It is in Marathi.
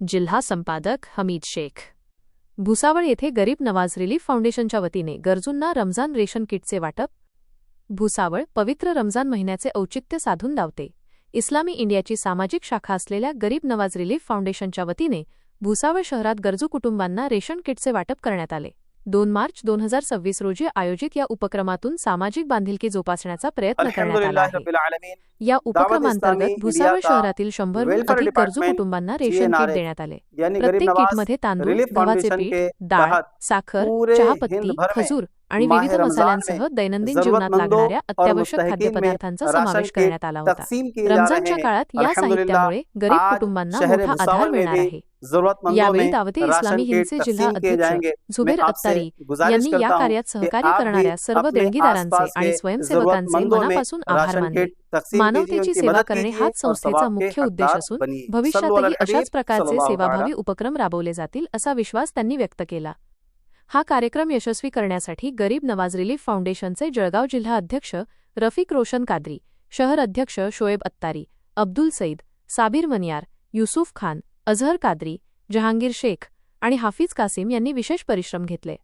जिल्हा संपादक हमीद शेख। भुसावळ येथे गरीब नवाज रिलीफ फाउंडेशनच्या वतीने गरजूंना रमजान रेशन किटचे वाटप। भुसावळ पवित्र रमजान महिन्याचे औचित्य साधून धावते इस्लामी इंडियाची सामाजिक शाखा असलेल्या गरीब नवाज रिलीफ फाउंडेशनच्या वतीने भुसावळ शहरात गरजू कुटुंबांना रेशन किटचे वाटप करण्यात आले। 2 मार्च 2026 रोजी आयोजित या उपक्रमातून सामाजिक बांधिलकी जोपासण्याचा प्रयत्न करण्यात आला आहे। या उपक्रमांतर्गत भुसावळ शहरातील 100हून अधिक गरजू कुटुंबांना रेशन किट देण्यात आले। प्रत्येक किटमध्ये तांदूळ, गव्हाचे पीठ, डाळ, साखर, चहापत्ती, खजूर आणि विविध मसाल्यांसह दैनंदिन जीवनात लागणाऱ्या अत्यावश्यक खाद्यपदार्थांचा समावेश करण्यात आला होता। रमजानच्या काळात या साहित्यामुळे गरीब कुटुंबांना मोठा आधार मिळणार आहे। यावेळी दावते इस्लामी हिंदचे जिल्हा अध्यक्ष झुबेर अत्तारी यांनी या कार्यात सहकार्य करणाऱ्या सर्व देणगीदारांचे आणि स्वयंसेवकांचे मनापासून आभार मानले। मानवतेची सेवा करणे हाच संस्थेचा मुख्य उद्देश असून भविष्यातही अशाच प्रकारचे सेवाभावी उपक्रम राबवले जातील असा विश्वास त्यांनी व्यक्त केला। हा कार्यक्रम यशस्वी करण्यासाठी गरीब नवाज रिलीफ फाउंडेशनचे जळगाव जिल्हा अध्यक्ष रफिक रोशन कादरी, शहर अध्यक्ष शोएब अत्तारी, अब्दुल सईद, साबिर मनियार, युसुफ खान, अझहर कादरी, जहांगीर शेख आणि हाफिज कासिम यांनी विशेष परिश्रम घेतले।